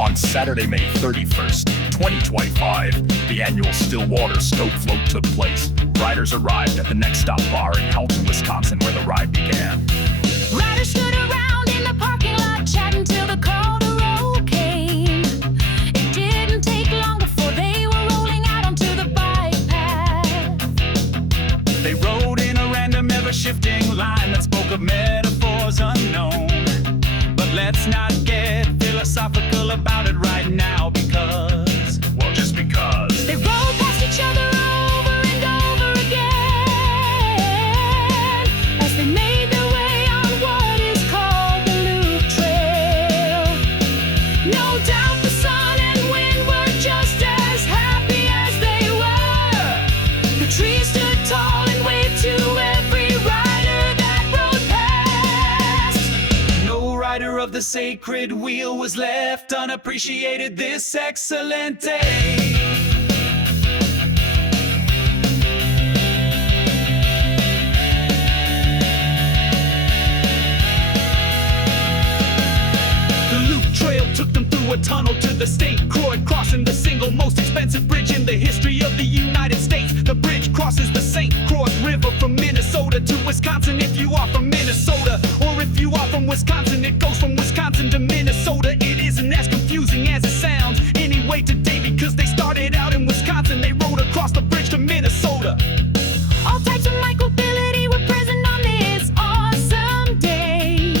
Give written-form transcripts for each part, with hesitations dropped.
On Saturday, May 31st, 2025, the annual Stillwater Stokefloat took place. Riders arrived at the Next Stop bar in Houlton, Wisconsin, where the ride began. Riders stood around in the parking lot chatting till the call to roll came. It didn't take long before they were rolling out onto the bike path. They rode in a random, ever-shifting line that spoke of metaphors unknown. But let's not get philosophical about it right now, because, well, just because. They rode past each other over and over again as they made their way on what is called the Loop Trail. No doubt the sun and wind were just as happy as they were. The trees stood tall and waved to every rider that rode past. no rider of the sacred wheel was left unappreciated this excellent day. The Loop Trail took them through a tunnel to the state Croix, crossing the single most expensive bridge in the history of the United States. The bridge crosses the Croix River from Minnesota to Wisconsin if you are from Minnesota, or if you are from Wisconsin, it goes from Wisconsin to Minnesota. It isn't as confusing as it sounds anyway today, because they started out in Wisconsin, they rode across the bridge to Minnesota. All types of micromobility were present on this awesome day.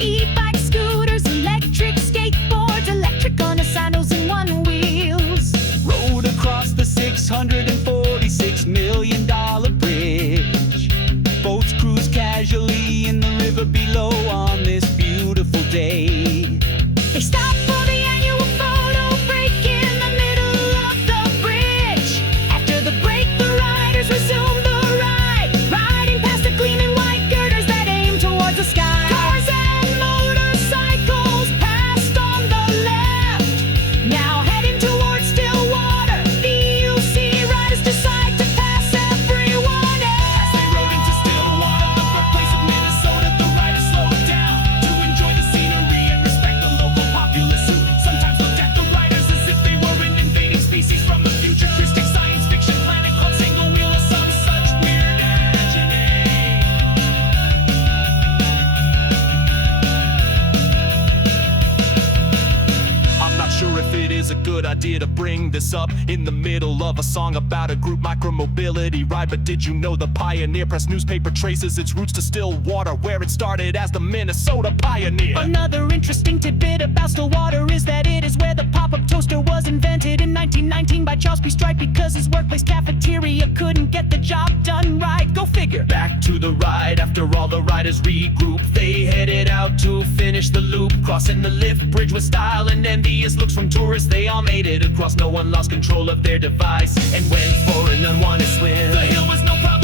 E-bikes, scooters, electric skateboards, electric unicycles and Onewheels. Rode across the $646 million bridge. Boats cruise casually in the river below on this beautiful day. They stopped for the annual photo break in the middle of the bridge. After the break, the riders resumed the ride, riding past the gleaming white girders that aim towards the sky. Cars and motorcycles passed on the left, now heading towards Stillwater. The UC riders decide to pass everyone else. As they rode into Stillwater, the birthplace of Minnesota, the riders slowed down to enjoy the scenery and respect the local populace, who sometimes looked at the riders as if they were an invading species from a futuristic science fiction planet called Onewheel or some such weird imagining. I'm not sure if it is a good idea to bring this up in the middle of a song about a group micromobility ride, but did you know the Pioneer Press newspaper traces its roots to Stillwater, where it started as the Minnesota Pioneer? Another interesting tidbit about Stillwater is that it is where the pop-up toaster was invented in 1919 by Charles P. Strike, because his workplace cafeteria couldn't get the job done right. Go figure. Back to the ride, after all the riders regrouped, they headed out to finish the loop, crossing the lift bridge with style and envious looks from tourists. They all made it across, no one lost control of their device and went for an unwanted swim. The hill was no problem.